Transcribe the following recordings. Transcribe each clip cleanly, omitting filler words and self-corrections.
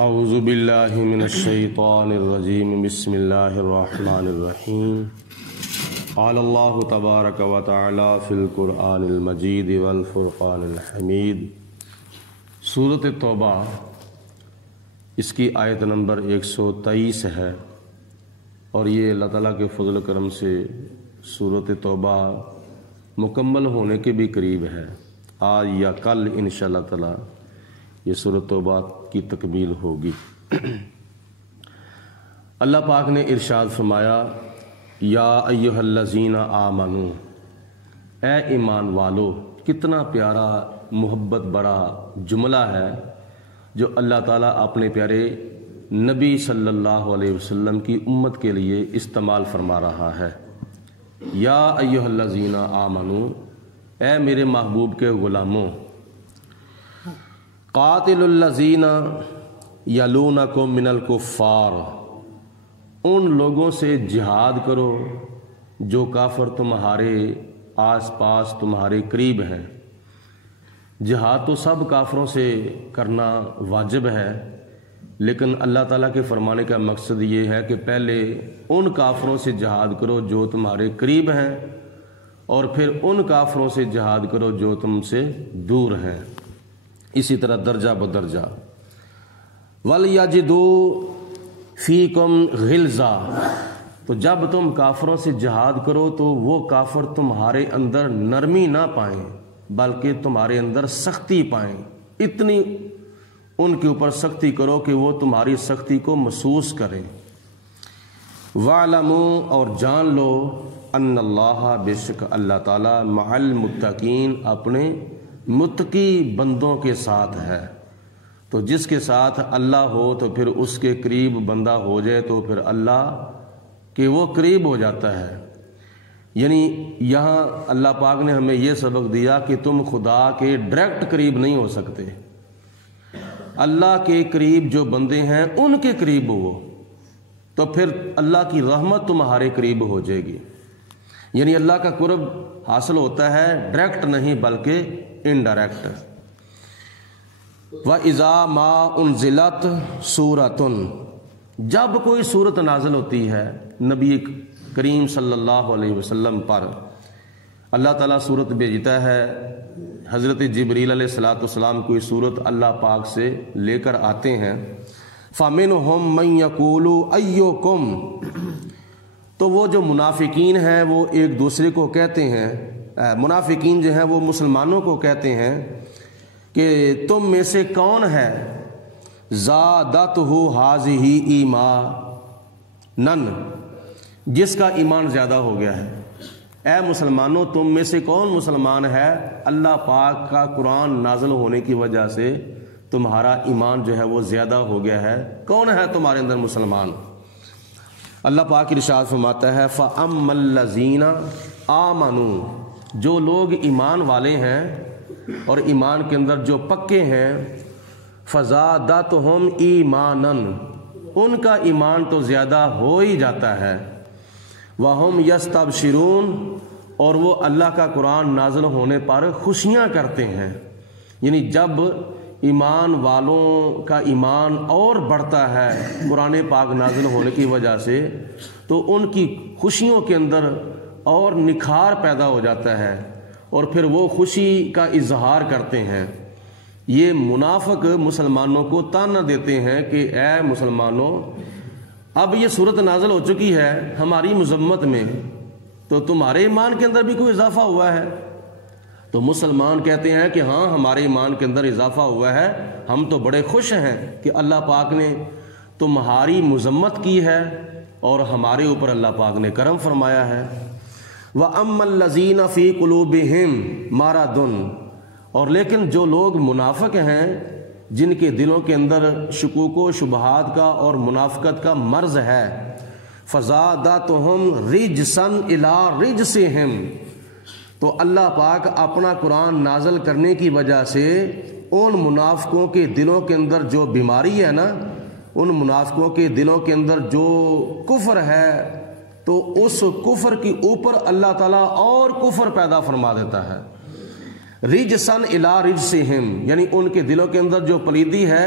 اعوذ باللہ من الشیطان الرجیم بسم اللہ الرحمن الرحیم قال اللہ تبارک و تعالی فی القرآن المجید والفرقان الحمید۔ سورۃ توبہ اس کی آیت نمبر 123 ہے، اور یہ اللہ تعالیٰ کے فضل و کرم سے سورۃ توبہ مکمل ہونے کے بھی قریب ہے۔ آج یا کل انشاءاللہ تعالیٰ یہ سورۃ توبہ کی تکمیل ہوگی۔ اللہ پاک نے ارشاد فرمایا، یا ایھا الذین آمنو، اے ایمان والو۔ کتنا پیارا محبت بڑا جملہ ہے جو اللہ تعالیٰ اپنے پیارے نبی صلی اللہ علیہ وسلم کی امت کے لیے استعمال فرما رہا ہے۔ یا ایھا الذین آمنو، اے میرے محبوب کے غلاموں، قاتل الذین یلونکم من الکفار، ان لوگوں سے جہاد کرو جو کافر تمہارے آس پاس تمہارے قریب ہیں۔ جہاد تو سب کافروں سے کرنا واجب ہے، لیکن اللہ تعالیٰ کے فرمانے کا مقصد یہ ہے کہ پہلے ان کافروں سے جہاد کرو جو تمہارے قریب ہیں، اور پھر ان کافروں سے جہاد کرو جو تم سے دور ہیں، اسی طرح درجہ بدرجہ۔ وَلْيَجِدُوا فِيكُمْ غِلْظَةً، تو جب تم کافروں سے جہاد کرو تو وہ کافر تمہارے اندر نرمی نہ پائیں بلکہ تمہارے اندر سختی پائیں۔ اتنی ان کے اوپر سختی کرو کہ وہ تمہاری سختی کو محسوس کریں۔ وَاعْلَمُوا، اور جان لو، ان اللہ، بے شک اللہ تعالیٰ، مع المتقین، اپنے متقی بندوں کے ساتھ ہے۔ تو جس کے ساتھ اللہ ہو تو پھر اس کے قریب بندہ ہو جائے تو پھر اللہ کے وہ قریب ہو جاتا ہے۔ یعنی یہاں اللہ پاک نے ہمیں یہ سبق دیا کہ تم خدا کے ڈائریکٹ قریب نہیں ہو سکتے، اللہ کے قریب جو بندے ہیں ان کے قریب ہو تو پھر اللہ کی رحمت تمہارے قریب ہو جائے گی۔ یعنی اللہ کا قرب حاصل ہوتا ہے ڈائریکٹ نہیں بلکہ انڈائریکٹ۔ وَإِذَا مَا أُنزِلَتْ سُورَةٌ، جب کوئی صورت نازل ہوتی ہے نبی کریم صلی اللہ علیہ وسلم پر، اللہ تعالیٰ صورت بھیجتا ہے۔ حضرت جبریل علیہ السلام کوئی صورت اللہ پاک سے لے کر آتے ہیں۔ فَمِنْهُمْ مَنْ يَقُولُ أَيُّكُمْ، تو وہ جو منافقین ہیں وہ ایک دوسرے کو کہتے ہیں، منافقین جو ہیں وہ مسلمانوں کو کہتے ہیں کہ تم میں سے کون ہے زادتہ ھذہ ایمانا، جس کا ایمان زیادہ ہو گیا ہے۔ اے مسلمانوں، تم میں سے کون مسلمان ہے اللہ پاک کا قرآن نازل ہونے کی وجہ سے تمہارا ایمان جو ہے وہ زیادہ ہو گیا ہے؟ کون ہے تمہارے اندر مسلمان؟ اللہ پاک ارشاد فرماتا ہے، فَأَمَّا الَّذِينَ آمَنُوا، جو لوگ ایمان والے ہیں اور ایمان کے اندر جو پکے ہیں، فَزَادَتْهُمْ ایمانًا، ان کا ایمان تو زیادہ ہو ہی جاتا ہے۔ وَهُمْ يَسْتَبْشِرُونَ، اور وہ اللہ کا قرآن نازل ہونے پر خوشیاں کرتے ہیں۔ یعنی جب ایمان والوں کا ایمان اور بڑھتا ہے قرآن پاک نازل ہونے کی وجہ سے، تو ان کی خوشیوں کے اندر اور نکھار پیدا ہو جاتا ہے، اور پھر وہ خوشی کا اظہار کرتے ہیں۔ یہ منافق مسلمانوں کو تانا دیتے ہیں کہ اے مسلمانوں، اب یہ صورت نازل ہو چکی ہے ہماری مذمت میں، تو تمہارے ایمان کے اندر بھی کوئی اضافہ ہوا ہے؟ تو مسلمان کہتے ہیں کہ ہاں، ہمارے ایمان کے اندر اضافہ ہوا ہے، ہم تو بڑے خوش ہیں کہ اللہ پاک نے تمہاری مذمت کی ہے اور ہمارے اوپر اللہ پاک نے کرم فرمایا ہے۔ وَأَمَّا الَّذِينَ فِي قُلُوبِهِمْ مَرَضٌ، اور لیکن جو لوگ منافق ہیں، جن کے دلوں کے اندر شکوک و شبہات کا اور منافقت کا مرض ہے، فَزَادَتْهُمْ رِجْسًا إِلَىٰ رِجْسِهِمْ، تو اللہ پاک اپنا قرآن نازل کرنے کی وجہ سے ان منافقوں کے دلوں کے اندر جو بیماری ہے نا، ان منافقوں کے دلوں کے اندر جو کفر ہے، تو اس کفر کی اوپر اللہ تعالیٰ اور کفر پیدا فرما دیتا ہے۔ رجسن الی رجسہم، یعنی ان کے دلوں کے اندر جو پلیدی ہے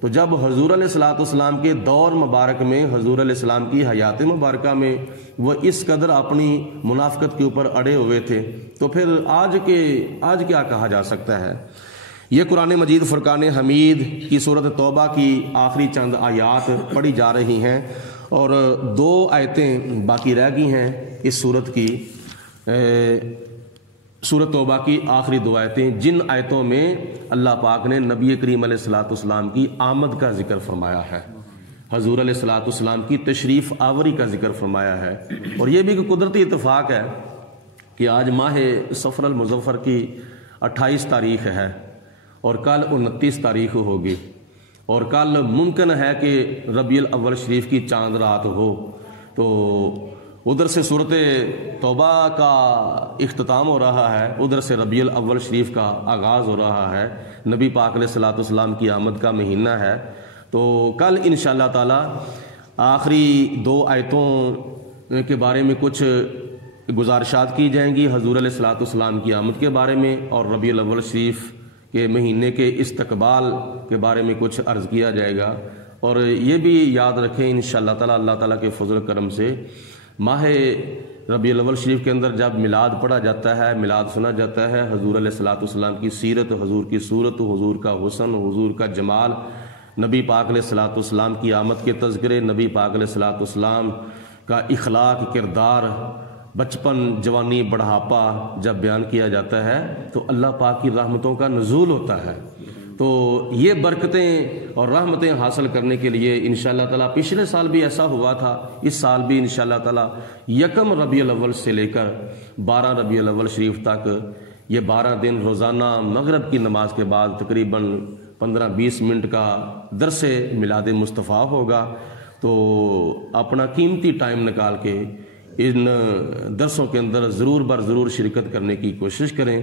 تو جب حضور علیہ الصلوۃ والسلام کے دور مبارک میں، حضور علیہ السلام کی حیات مبارکہ میں وہ اس قدر اپنی منافقت کے اوپر اڑے ہوئے تھے، تو پھر آج کیا کہا جا سکتا ہے؟ یہ قرآن مجید فرقان حمید کی سورۃ توبہ کی آخری چند آیات پڑھی جا رہی ہیں، اور 2 آیتیں باقی رہ گئی ہیں اس سورت کی، سورۃ توبہ کی آخری 2 آیتیں، جن آیتوں میں اللہ پاک نے نبی کریم علیہ الصلوۃ والسلام کی آمد کا ذکر فرمایا ہے، حضور علیہ الصلوۃ والسلام کی تشریف آوری کا ذکر فرمایا ہے۔ اور یہ بھی کہ قدرتی اتفاق ہے کہ آج ماہ صفر المظفر کی 28 تاریخ ہے اور کل 29 تاریخ ہوگی، اور کل ممکن ہے کہ ربیع الاول شریف کی چاند رات ہو، تو ادھر سے صورت توبہ کا اختتام ہو رہا ہے، ادھر سے ربیع الاول شریف کا آغاز ہو رہا ہے، نبی پاک علیہ الصلوۃ والسلام کی آمد کا مہینہ ہے۔ تو کل انشاءاللہ تعالی آخری 2 آیتوں کے بارے میں کچھ گزارشات کی جائیں گی حضور علیہ الصلوۃ والسلام کی آمد کے بارے میں، اور ربیع الاول شریف کے مہینے کے استقبال کے بارے میں کچھ عرض کیا جائے گا۔ اور یہ بھی یاد رکھیں انشاءاللہ تعالی اللہ تعالیٰ کے فضل و کرم سے ماہ ربیع الاول شریف کے اندر جب میلاد پڑھا جاتا ہے، میلاد سنا جاتا ہے، حضور علیہ الصلوۃ والسلام کی سیرت، حضور کی صورت، حضور کا حسن، حضور کا جمال، نبی پاک علیہ الصلوۃ والسلام کی آمد کے تذکرے، نبی پاک علیہ الصلوۃ والسلام کا اخلاق، کردار، بچپن، جوانی، بڑھاپا جب بیان کیا جاتا ہے تو اللہ پاک کی رحمتوں کا نزول ہوتا ہے۔ تو یہ برکتیں اور رحمتیں حاصل کرنے کے لیے انشاءاللہ تعالیٰ، پچھلے سال بھی ایسا ہوا تھا، اس سال بھی انشاءاللہ تعالیٰ 1 ربیع الاول سے لے کر 12 ربیع الاول شریف تک یہ 12 دن روزانہ مغرب کی نماز کے بعد تقریباً 15-20 منٹ کا درس میلاد مصطفیٰ ہوگا۔ تو اپنا قیمتی ٹائم نکال کے ان درسوں کے اندر ضرور شرکت کرنے کی کوشش کریں۔